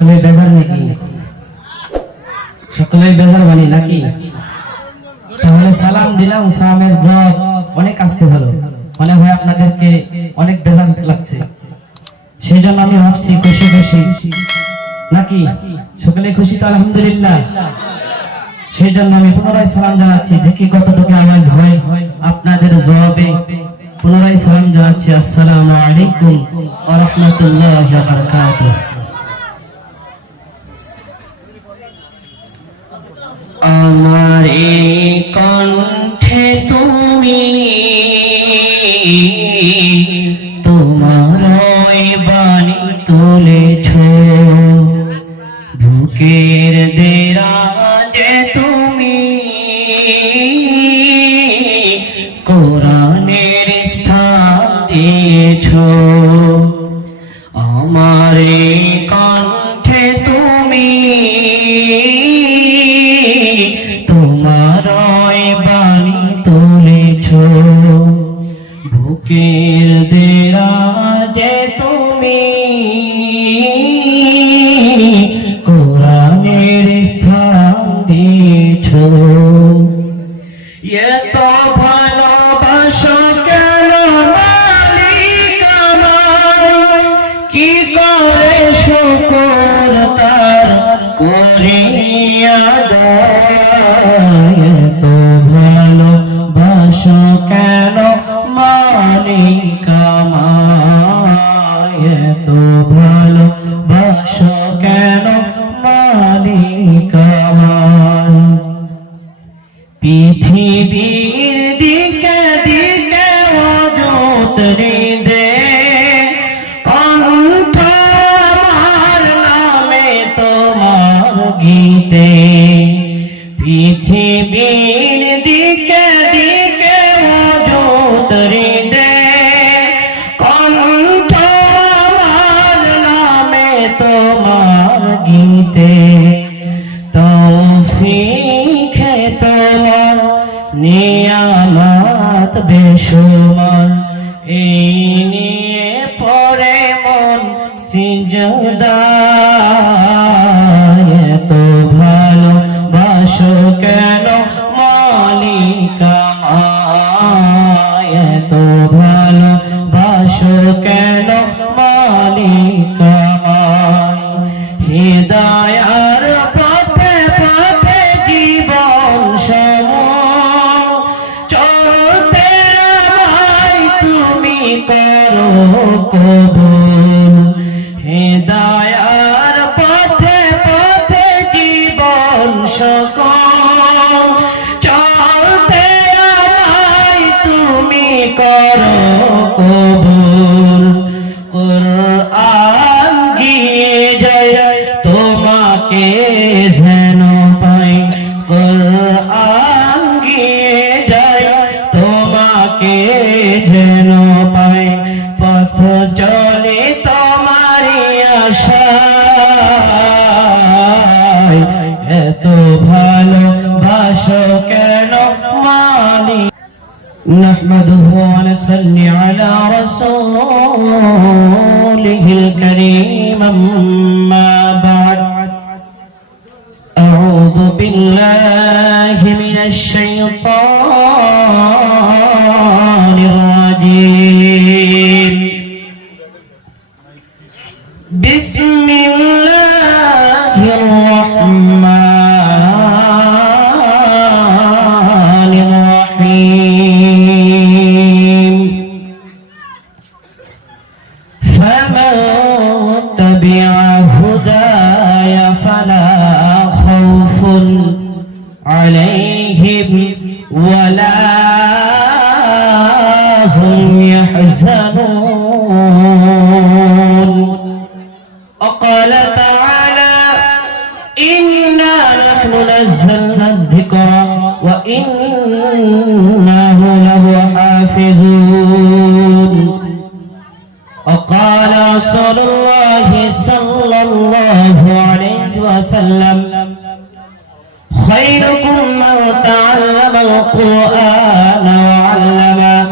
বেজার নাকি? সকলেই বেজার বানি নাকি? তাহলে সালাম দিলাম, সালামের জবাব অনেক আসতে ভালো মনে হয় আপনাদেরকে অনেক বেজার লাগছে, সেই জন্য আমি ভাবছি খুশি খুশি নাকি? সকলে খুশি তো আলহামদুলিল্লাহ। সেই জন্য আমি পুনরায় সালাম জানাচ্ছি, দেখি কতটুকু আওয়াজ হয় আপনাদের জবাবে। পুনরায় সালাম জানাচ্ছি, আসসালামু আলাইকুম ওয়া রাহমাতুল্লাহি ওয়া বারাকাতুহু। আমার এই কণ্ঠে তুমি তোমার বাণী তুলেছ, বুকের দেরাজে তুমি কোরআনের স্থান দিয়েছ। আমার এই কণ্ঠে তুমি তোমার বাণী তুলেছ, বুকের দেরাজে তুমি কোরআনের স্থান দিয়েছ। এত ভালোবাসো কেন মালিক আমার, কি করে শুকর তার করিয়া দেয়। এত ভালোবাসো কেন মালিক আমার, এত ভালোবাসো কেন মালিক আমার। পৃথিবীর দিকে দিকে অযুত হৃদে কণ্ঠ আমার নামে তোমার গীতে। পৃথিবীর দিকে দিকে অযুত হৃদে কণ্ঠ আমার নামে তোমার গীতে। তৌফিকে তোমার নিয়ামত বেশুমার, এই নিয়ে পড়ে মন সিজদায়। এত ভালোবাসো কেন মালিক আমায়, এত ভালোবাসো কেন মালিক আমায়। হিদায়ার পথে পথে জীবন সময় চলতে আমায় তুমি করো কবুল। হিদায়ার পথে পথে জীবন সকল চলতে আমায় তুমি করো কবুল। কুরআন গিয়ে যায় তোমাকে যেন পাই, কুরআন গিয়ে যায় তোমাকে যেন পাই। পথ চলে তোমারই আশায়, এত ভালোবাসো কেন মালিক। نحمده ونصلي على رسوله الكريم، أما بعد. أعوذ بالله من الشيطان الرجيم. بسم الله الرحمن الرحيم. فمن تبع هداي فلا خوف عليهم ولا هم يحزنون. وقال تعالى: إنا نحن نزلنا الذكر وإنه له حافظون. وقال رسول الله صلى الله عليه وسلم: خيركم من تعلم القرآن وعلمه،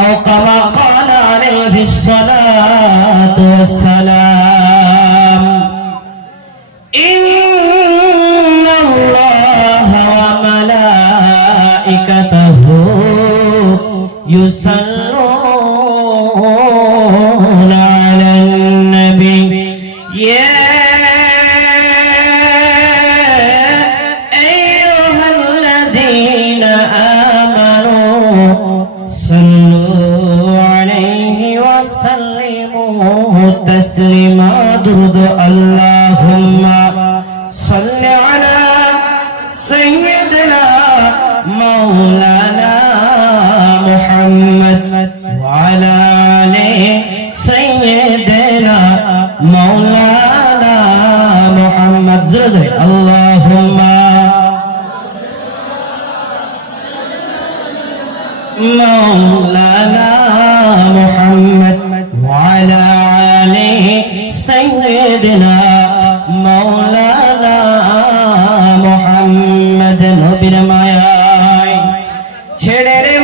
أو كما قال عليه الصلاة والسلام. يا أيها الذين آمنوا صلوا عليه وسلموا تسليما درود اللهم صل على سيدنا مولانا محمد وعلى آل سيدنا مولانا محمد زرد اللهم مولانا محمد وعلى آل سيدنا مولانا محمد নবীর মায়ায় ছেড়ে রে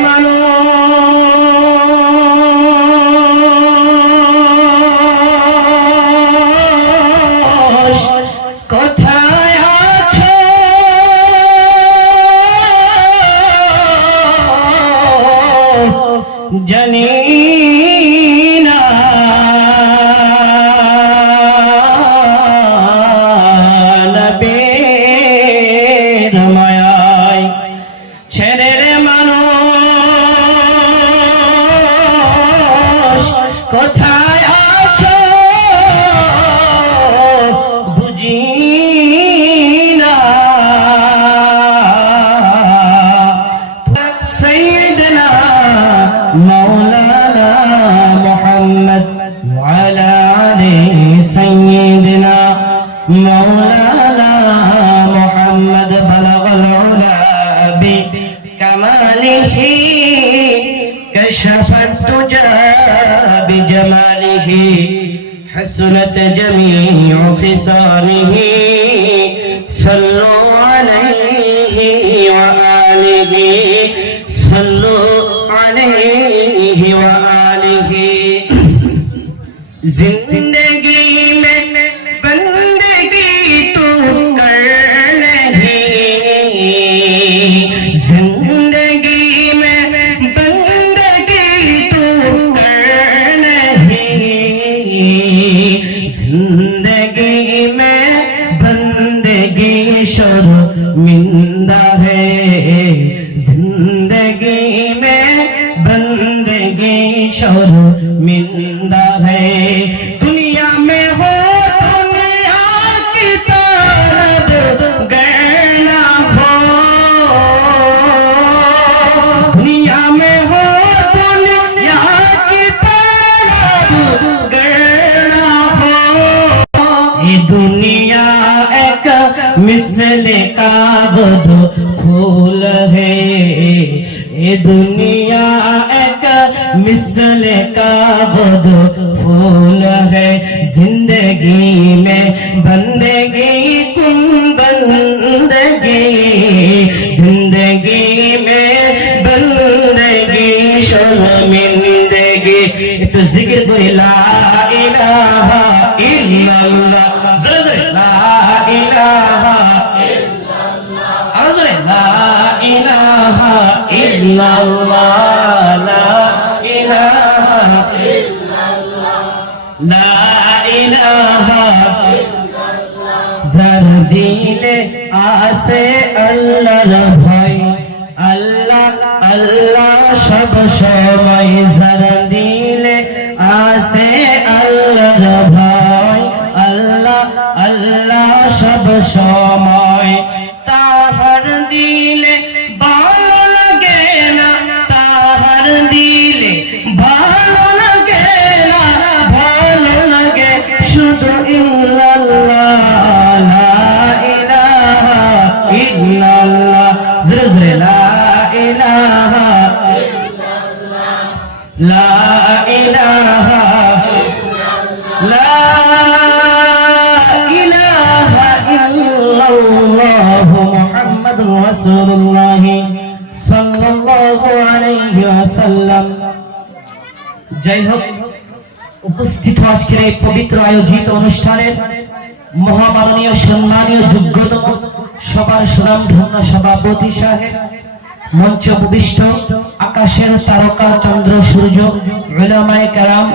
মানুষ কোথায় আছো জানি না নবীর মায়ায় ছেড়ে রে মানুষ কোথায় আছো বুঝি না سيدنا مولانا محمد وعلى آل سيدنا مولانا محمد بلغ العلا بكماله كشف الدجى بجماله حسنت جميع خصاله صلوا عليه وآله صلوا عليه وآله जिंदगी में बंदगी तू कर नहीं जिंदगी में बंदगी तू कर नहीं जिंदगी में बंदगी शर्मिंदा है जिंदगी में बंदगी शर्मिंदा है दुनिया में हो दुनिया की तरफ गैना हो दुनिया में हो दुनिया की तरफ गैना हो ये दुनिया एक मिसल कागज फूल है ये दुनिया एक मिसल कागज फूल है जिंदगी में बंदगी कुन बंदगी जिंदगी में बंदगी शर्मिंदगी तो जिक्र कोई ला इलाहा इल्लल्लाह ला इलाहा لا إله إلا الله لا إله إلا الله لا إله إلا الله زر দিলে আসে আল্লাহর ভয় আল্লাহ আল্লাহ সব সময় زر দিলে আসে আল্লাহর ভয় আল্লাহ আল্লাহ সব সময় তাহার দিলে ভালো লাগে না তাহার দিলে ভালো লাগে না ভালো লাগে শুধু ইল্লাল্লাহ লা ইলাহা ইল্লাল্লাহ জোরে লা ইলাহা ইল্লাল্লাহ লা ইলাহা ইল্লাল্লাহ লা ইলাহা ইল্লাল্লাহ মুহাম্মাদুর রাসূলুল্লাহ সাল্লাল্লাহু আলাইহি ওয়াসাল্লাম। যাই হোক, উপস্থিত আজকের এই পবিত্র আয়োজিত অনুষ্ঠানের মহামাননীয় সম্মানীয় যোগ্যতম সবার সুনামধন্য সভাপতি সাহেব, মঞ্চ উপবিষ্ট আকাশের তারকা চন্দ্র সূর্য উলামায়ে কেরাম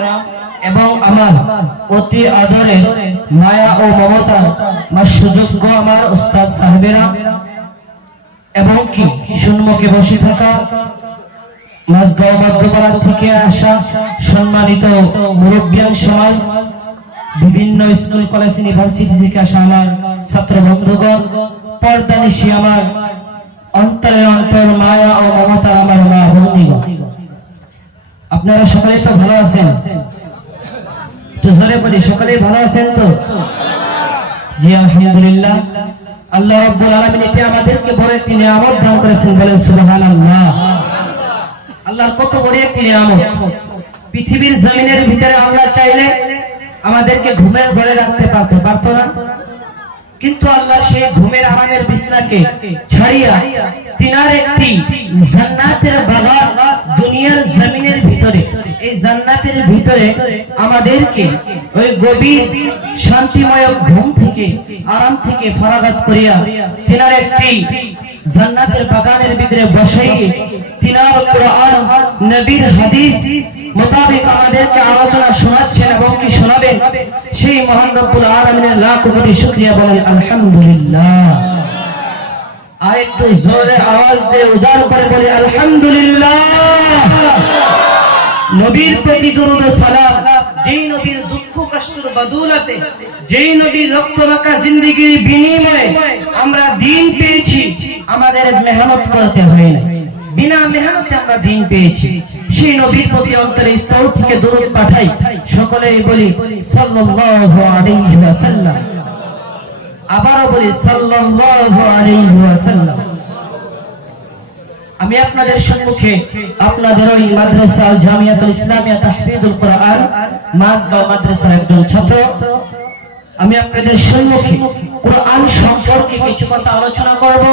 এবং আমার অতি আদরের মায়া ও মমতা আমার সুযোগ্য আমার উস্তাদ সাহেবেরা এবং কি সম্মুখে বসে থাকা মাঝগাঁও মধ্যপাড়া থেকে আসা সম্মানিত মুরব্বিয়ান সমাজ, বিভিন্ন স্কুল কলেজ ইউনিভার্সিটি থেকে আসা আমার ছাত্র বন্ধুগণ, পর্দানিশী আমার অন্তরের অন্তর মায়া ও মমতা আমার মা ভগ্নীগণ, আপনারা সকলেই তো ভালো আছেন? তো জোরে বলি, সকলেই ভালো আছেন তো? জি আলহামদুলিল্লাহ। আল্লাহ রাব্বুল আলামিন এতে আমাদেরকে বড় একটি নিয়ামত দান করেছেন, বলেন সুবহানাল্লাহ। আল্লাহর কত বড় একটি নিয়ামত। পৃথিবীর জমিনের ভিতরে আল্লাহ চাইলে আমাদেরকে ঘুমের ঘরে রাখতে পারতো না, কিন্তু আল্লাহ সেই ঘুমের আরামের বিছনাকে ছাড়িয়া তিনার একটি জান্নাতের বাগান দুনিয়ার জমিনের ভিতরে, এই জান্নাতের ভিতরে আমাদেরকে ওই গভীর শান্তিময় ঘুম থেকে আরাম থেকে ফরাগাত করিয়া তিনার একটি জান্নাতের বাগানের ভিতরে বসাইয়ে তিনার কোরআন নবীর হাদিস মোতাবেক আমাদেরকে আলোচনা শোনাচ্ছেন এবং কি শোনাবেন, সেই মহান রব্বুল আলামিনের লাখ কোটি শুকরিয়া, বলেন আলহামদুলিল্লাহ। আর একটু জোরে আওয়াজ দিয়ে উজাড় করে বলি আলহামদুলিল্লাহ। নবীর প্রতি দরুদ ও সালাম, যেই নবীর দুঃখ কষ্টের বদৌলতে, যেই নবীর রক্তমাখা জিন্দেগির বিনিময়ে আমরা দিন পেয়েছি, আমাদের মেহনত করতে হয় না, বিনা মেহনতে আমরা দিন পেয়েছি, সেই নবীর প্রতি অন্তরে স্থল থেকে দরুদ পাঠাই, সকলেই বলি সাল্লাল্লাহু আলাইহি ওয়াসাল্লাম। আবারও বলি সাল্লাল্লাহু আলাইহি ওয়াসাল্লাম। আমি আপনাদের সম্মুখে আপনাদের ওই মাদ্রাসা জামিয়াতুল ইসলামিয়া তাহফিজুল কোরআন মাঝগাঁও মাদ্রাসার একজন ছাত্র। আমি আপনাদের সম্মুখে কোরআন সম্পর্কে কিছু কথা আলোচনা করব।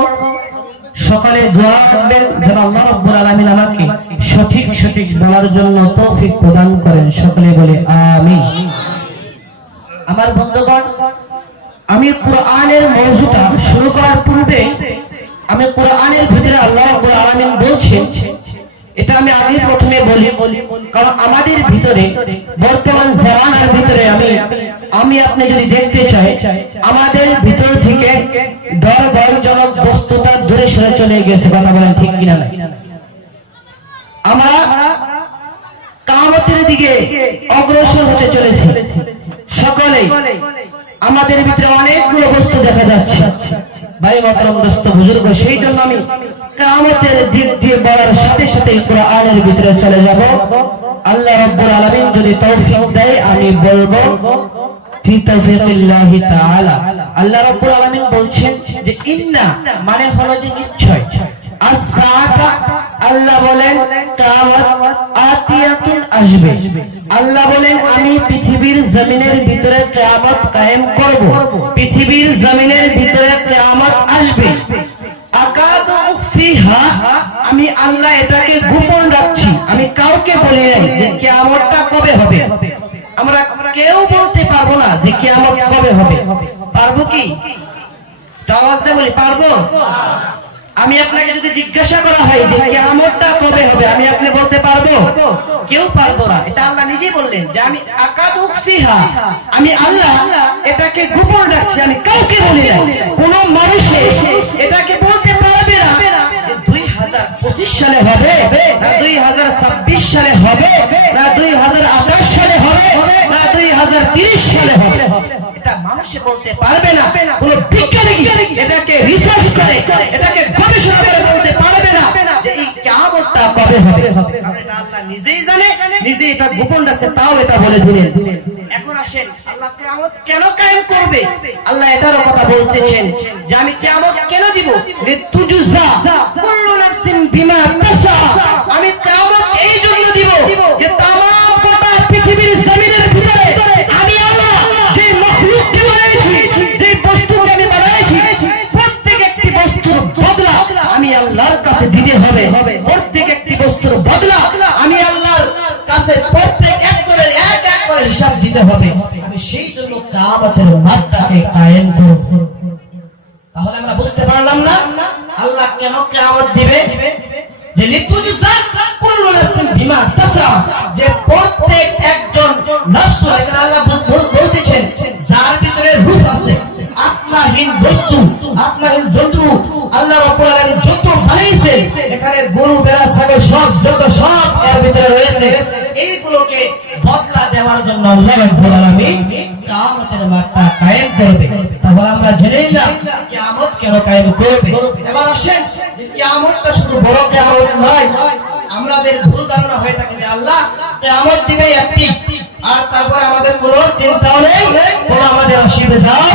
সকালে দোয়া করবেন যেন আল্লাহ রাব্বুল আলামিন আমাকে সঠিক বলার জন্য তৌফিক প্রদান করেন, সকলে বলে আমিন। আমার বন্ধুগণ, আমি কোরআনের মওজুটা শুরু করার পূর্বে আমি কোরআনের ভিতরে আল্লাহ রাব্বুল আলামিন বলছেন, এটা আমি আগে প্রথমে বলি, কারণ আমাদের ভিতরে বর্তমান জামানার ভিতরে আমি আপনি যদি দেখতে চাই, আমাদের ভিতর থেকে ডর ভয়জনক বস্তুটা দূরে সরে চলে গেছে, কথা বলেন ঠিক কিনা? আমরা কিয়ামতের দিকে অগ্রসর হতে চলেছি সকলেই। আমাদের ভিতরে অনেকগুলো বস্তু দেখা যাচ্ছে, ভাই মহতরম দোস্ত বুজুর্গ, সেই জন্য আমি কিয়ামতের দিক দিয়ে বলার সাথে সাথে কোরআনের ভিতরে চলে যাব। আল্লাহ রাব্বুল আলামিন যদি তৌফিক দেয় আমি বলবো ফি তাওফিকিল্লাহি তাআলা। আল্লাহ রাব্বুল আলামিন বলছেন যে ইন্না মানে হলো যে নিশ্চয়, as-সাআতা আল্লাহ বলেন কিয়ামত আতিয়াতুন আসবে। আল্লাহ বলেন আমি পৃথিবীর জমিনের ভিতরে কিয়ামত কায়েম করব, পৃথিবীর জমিনের ভিতরে কিয়ামত আসবে। আকাদু উখফিহা আমি আল্লাহ এটাকে গোপন রাখছি, আমি কাউকে বলি নাই যে কিয়ামতটা কবে হবে। আমরা কেউ বলতে পারবো না যে কিয়ামত কবে হবে, পারবো কি? আওয়াজ দিয়ে বলি পারবো? আমি আপনাকে যদি জিজ্ঞাসা করা হয় যে কিয়ামতটা কবে হবে, আমি আপনি বলতে পারবো? কেউ পারবো না। এটা আল্লাহ নিজেই বললেন যে আমি আকাদু উখফিহা আমি আল্লাহ এটাকে গোপন রাখছি, আমি কাউকে বলি না। কোন মানুষ এটাকে বলতে পারবে না যে 2025 সালে হবে, না 2026 সালে হবে, না 2028 সালে হবে, না 2030 সালে হবে। এটা মানুষে বলতে পারবে না। কোন বিজ্ঞানী এটাকে রিসার্চ করে, এটাকে গবেষণা করে বলতে পারবে না যে এই কিয়ামতটা কবে হবে। এটা আল্লাহ নিজেই জানে, নিজেই এটা গোপন রাখছে, তাও এটা বলে দিলেন। এখন আসেন আল্লাহ কিয়ামত কেন কায়েম করবে, আল্লাহ এটারও কথা বলতেছেন যে আমি কিয়ামত কেন দিব, লিতুজজা কুল্লু নাফসিন বিমা তাসা। আমি কিয়ামত এই জন্য দিব যে तमाम গোটা পৃথিবীর জমিনের ভিতরে আমি আল্লাহ যে মাখলুককে বানাইছি, যে বস্তুকে আমি বানাইছি, প্রত্যেক একটি বস্তুর বদলা আমি আল্লাহর কাছে দিতে হবে। প্রত্যেক একটি বস্তুর বদলা আমি আল্লাহর কাছে প্রত্যেক এক করে হিসাব দিতে হবে। আমি সেই জন্য কিয়ামতের মাঠটাকে কায়েম করব। তাহলে আমরা বুঝতে পারলাম না আল্লাহ কেন কিয়ামত দিবে, যে লিতুজজা কুল্লু নাফসিন বিমা তাসা, যে প্রত্যেক একজন নফস, এখানে আল্লাহ বলতেছেন যার বানাইছেন, এখানে গরু বেড়া ছাগল সব যত সব এর ভিতরে রয়েছে, এইগুলোকে বদলা দেওয়ার জন্য আল্লাহ রাব্বুল আলামিন কিয়ামতের মাঠটা কায়েম করবে। তাহলে আমরা জেনে নিলাম কিয়ামত কেন কায়েম করবে। এবার আসেন যে কিয়ামতটা শুধু বড় কিয়ামত নয়, আমাদের ভুল ধারণা হয়ে থাকে যে আল্লাহ কিয়ামত দিবে একটি, আর তারপরে আমাদের কোনো চিন্তাও নেই, কোনো আমাদের অসুবিধাও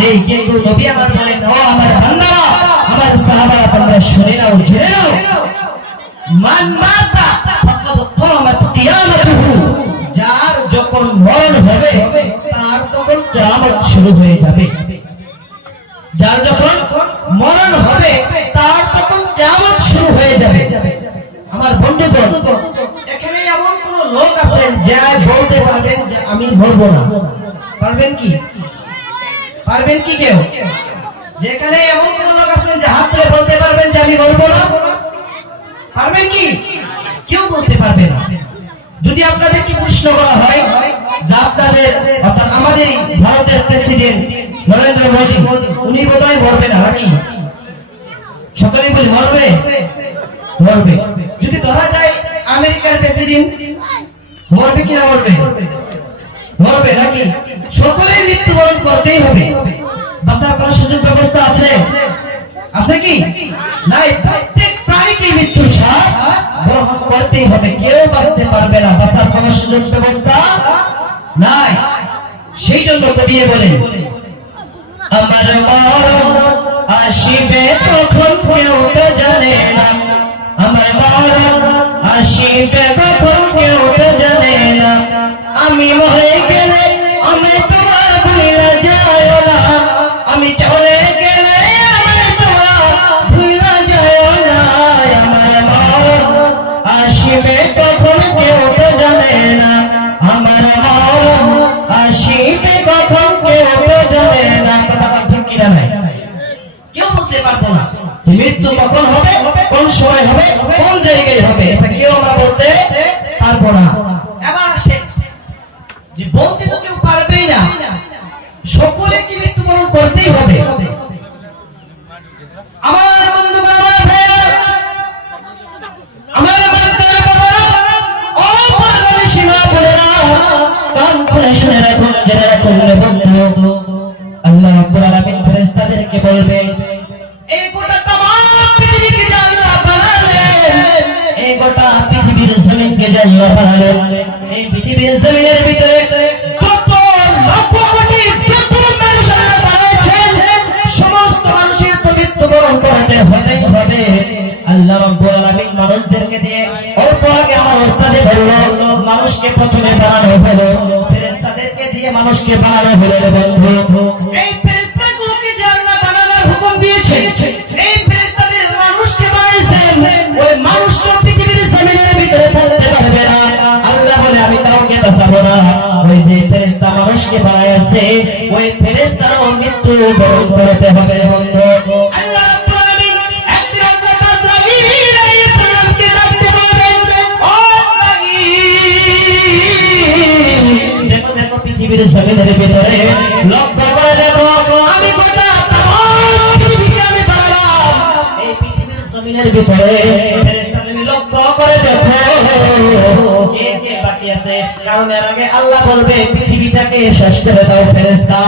নেই। কিন্তু নবী আমার বলেন, ও আমার বান্দারা, আমার সাহাবারা, তোমরা শুনে নাও, জেনে নাও, মান মাতা ফাকাদ কামাত কিয়ামাতুহু, যার যখন মরণ হবে তার তখন কিয়ামত শুরু হয়ে যাবে। যার যখন মরণ হবে তার তখন কিয়ামত শুরু হয়ে যাবে। আমার বন্ধুগণ, এখানে এমন কোন লোক আছেন যে বলতে পারবেন যে আমি মরবো না? পারবেন কি? পারবেন কি কেউ? যেখানে এমন কোন লোক আছেন যে হাত তুলে বলতে পারবেন যে আমি মরবো না? পারবেন কি? কেউ বলতে পারবে না। যদি আপনাদের কি প্রশ্ন করা হয় যে আপনাদের অর্থাৎ আমাদের ভারতের প্রেসিডেন্ট নরেন্দ্র মোদী, উনি বোধহয় মরবে না নাকি? সকলেই বলি মরবে, মরবে। যদি ধরা যায় আমেরিকার প্রেসিডেন্ট, মরবে কিনা? মরবে, মরবে নাকি? সকলেই মৃত্যুবরণ করতেই হবে। বাঁচার কোন সুযোগ ব্যবস্থা আছে? আছে কি? নাই। প্রত্যেক প্রাণীকে মৃত্যুর স্বাদ গ্রহণ করতেই হবে, কেউ বাঁচতে পারবে না, বাঁচার কোন সুযোগ ব্যবস্থা নাই। সেই জন্য কবি বলেন, আমার মরণ আসিবে কখন কেউ তো জানে না, আমার মরণ আসিবে কখন কেউ তো জানে না, আমি মরে গেলে আমি তোমার ভুলে যায় না, আমি চলে গেলে আমি তোমার ভুলে যায় না, আমার মরণ আসিবে কখন কেউ তো জানে না, আমার মরণ আসিবে কখন কেউ তো জানে না। কথা ঠিক কিনা নাই? কেউ বলতে পারবো না মৃত্যু কখন হবে, কোন সময় হবে, কোন জায়গায় হবে, এটা কেউ আমরা বলতে পারবো না। এবার আসে যে বলতে তো কেউ পারবেই না, সকলে কি মৃত্যুবরণ করতেই হবে? আমার বন্ধুগণ, আমার ভাইরা, আমার মাঝখানে বাবারা, ও পর্দার সীমা বোনেরা, কান খুলে শুনে রাখুন, জেনে রাখুন বন্ধু, আল্লাহ রাব্বুল আলামিন ফেরেশতাদেরকে বলবে, এই গোটা তামাম পৃথিবীকে যে আল্লাহ বানালেন, এই গোটা পৃথিবীর জমিনকে যে আল্লাহ বানালেন, এই পৃথিবীর জমিনের ভিতরে যত লক্ষ কোটি যত মানুষ আল্লাহ বানিয়েছেন, সমস্ত মানুষের তো মৃত্যুবরণ করতে হবেই হবে। আল্লাহ রাব্বুল আলামিন মানুষদেরকে দিয়ে অল্প আগে আমার ওস্তাদে বলল, মানুষকে প্রথমে বানানো হলো, ফেরেশতাদেরকে দিয়ে মানুষকে বানানো হলো। বন্ধু, এই ফেরেশতাগুলোকে যে আল্লাহ বানানোর হুকুম দিয়েছে, এই ফেরেশতাদের মানুষকে বানাইছেন, ওই মানুষটা পৃথিবীর জমিনের ভিতরে থাকতে পারবে না। আল্লাহ বলে, আমি কাউকে বাঁচাবো না। ওই যে ফেরেশতা মানুষকে বানাইছে, ওই ফেরেশতারও মৃত্যু বরণ করতে হবে। বন্ধু, আল্লাহ রাব্বুল আলামিন একদিন হযরত আজরাইল আলাইহিস সালামকে ডাকতে বলবেন, ও আজরাইল, দেখো দেখো পৃথিবীর জমিনের ভিতরে লক্ষ্য করে দেখো, আমি গোটা তামাম পৃথিবীকে আমি বানালাম, এই পৃথিবীর জমিনের ভিতরে ফেরেশতা তুমি লক্ষ্য করে দেখো কে কে বাকি আছে। কারণ এর আগে আল্লাহ বলবে পৃথিবীটাকে শেষ করে দাও। ফেরেশতা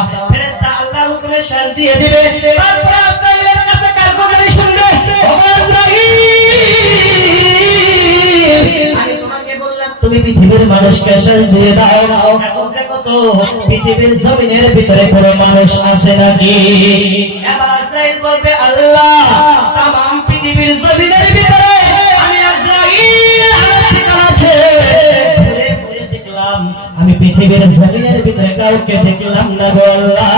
আল্লাহর হুকুমে শেষ দিয়ে দিবে। তারপর আজরাইলের কাছে কারগুজারি শুনবে, ও আজরাইল, আমি তোমাকে বললাম তুমি পৃথিবীর মানুষকে শেষ দিয়ে দাও, এখন দেখো তো পৃথিবীর জমিনের ভিতরে কোনো মানুষ আছে নাকি? এবার আজরাইল বলবে, আল্লাহ তামাম পৃথিবীর জমিনের ভিতরে আমি আজরাইল আমার ঠিকানা আছে, দেখলাম আমি পৃথিবীর জমিনের ভিতরে কাউকে দেখলাম না গো আল্লাহ,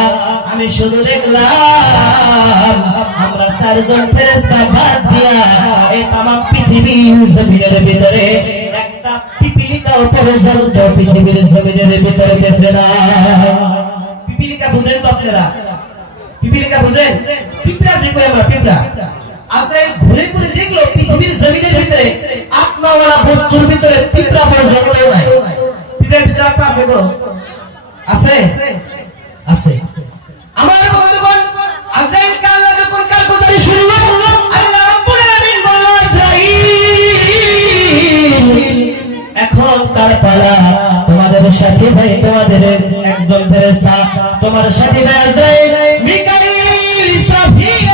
আমি শুধু দেখলাম আমরা চারজন ফেরেশতা বাদ দিয়া এই তামাম পৃথিবীর জমিনের ভিতরে একটা পিপিলিকাও পর্যন্ত পৃথিবীর জমিনের ভিতরে বেঁচে না। পিপিলিকা বুঝেন তো আপনারা? পিপিলিকা বুঝেন? পিঁপড়া যে কই আমরা পিঁপড়া। আজরাইল ঘুরে ঘুরে দেখলো পৃথিবীর জমিনের ভিতরে আত্মাওয়ালা বস্তুর ভিতরে পিঁপড়া পর্যন্ত নাই। পিঁপড়ার ভিতরে আত্মা আছে গো? আছে? আছে। আমার বন্ধুগণ, আজরাইল কাল যখন কারগুজারি শুনলো, আল্লাহ রাব্বুল আলামিন বললেন, তোমার সাথে আজরাইল মিকাইল ইসরাফিল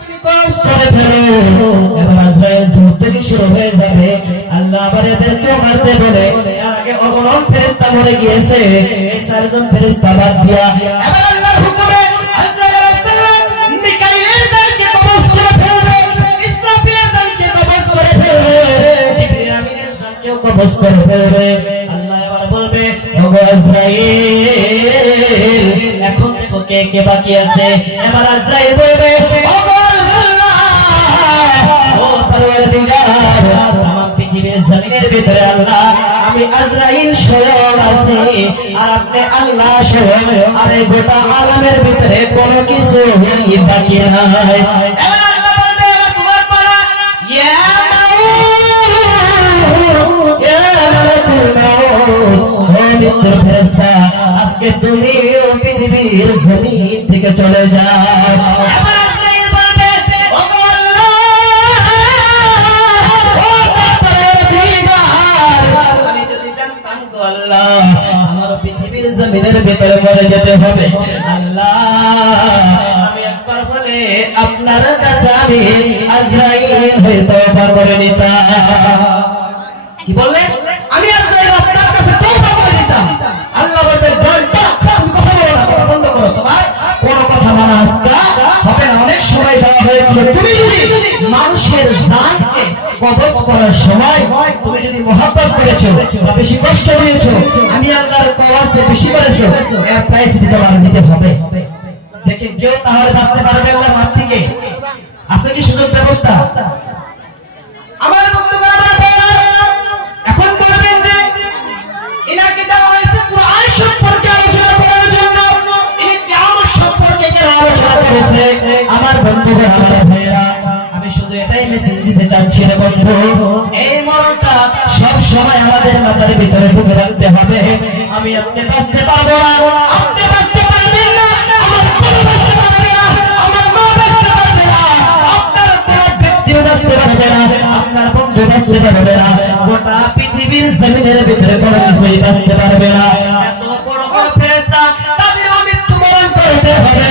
তুমি কবজ করে ফেলো। এবার আজরাইল দূর থেকে শুরু হয়ে যাবে, আল্লাহ আবার এদেরকে মারতে বলে। এর আগে অগণন ফেরেশতা মরে গিয়েছে, এই চারজন ফেরেশতা বাদ দিয়া এবার আল্লাহর হুকুমে আজরাইল আলাইহিস সালাম মিকাইলের দানকে কবজ করে ফেলবে, ইসরাফিলের দানকে কবজ করে ফেলবে, জিবরিল আমিনের দানকেও কবজ করে ফেলবে। আল্লাহ এবার বলবে ওগো আজরাইল এখন দেখো কে কে বাকি আছে। এবার আজরাইল বলবে ওগো আল্লাহ ও পরওয়ারদিগার তামাম পৃথিবীর জমিনের ভিতরে আল্লাহ আমি আজরাইল স্বয়ং আছি আর আপনি আল্লাহ স্বয়ং, আর এই গোটা আলামের ভিতরে কোনো কিছু বাকি নাই। এবার আল্লাহ বলবে তোমার পালা ইয়া মাউত ইয়া মালাকুল মাউত হে মৃত্যুর ফেরেশতা আজকে তুমি পৃথিবীর জমিন থেকে চলে যাও। এবার আজরাইল বলবে ওগো আল্লাহ ও পরওয়ারদিগার আমি যদি জানতাম গো আল্লাহ আমার পৃথিবীর জমিনের ভিতরে মরে যেতে হবে, আল্লাহ আমি একবার বলে আপনার কাছে আমি আজরাইল হয়ে তওবা করে নিতাম। কি বললেন? আমি আজরাইল আপনার কাছে তওবা করে নিতাম। আল্লাহ বলবেন বল কথা বলো না, কথা বন্ধ করো, তোমার কোনো কথা মানা আজকে হবে না, অনেক সময় দেওয়া হয়েছে। তুমি যদি মানুষের জানকে কবজ করার সময় তুমি যদি মহব্বত করেছো বা বেশি কষ্ট দিয়েছো, আমি আল্লাহর কওয়াজে বেশি করেছো, এর প্রাইস নিতে হবে। দেখেন কেউ তাহলে বাঁচতে পারবে আল্লাহর মাঠ থেকে? আছে কি সুযোগ ব্যবস্থা? আমার বক্তব্য আমার এখন বলবেন যে ইনাকে দেওয়া হয়েছে কুরআন সম্পর্কে আলোচনা করার জন্য, ইনি কিয়ামত সম্পর্কে কেন আলোচনা করেছে? আমার বন্ধুরা আমার ভাইরা আমি শুধু এটাই মেসেজ দিতে চাচ্ছি রে বন্ধু, এই মরণটা সব সময় আমাদের মাথার ভিতরে ঢুকে রাখতে হবে। আমি আপনি বাঁচতে পারবো না, আপনি বাঁচতে পারবেন না, আমার কোনো বাঁচতে পারবে না, আমার মা বাঁচতে পারবে না, আপনার কোনো ব্যক্তিও বাঁচতে পারবে না, আপনার বন্ধু বাঁচতে পারবে না, গোটা পৃথিবীর জমিনের ভিতরে কোনো কিছুই বাঁচতে পারবে না। এত বড় ফেরেশতা তাদেরও মৃত্যুবরণ করতে হবে।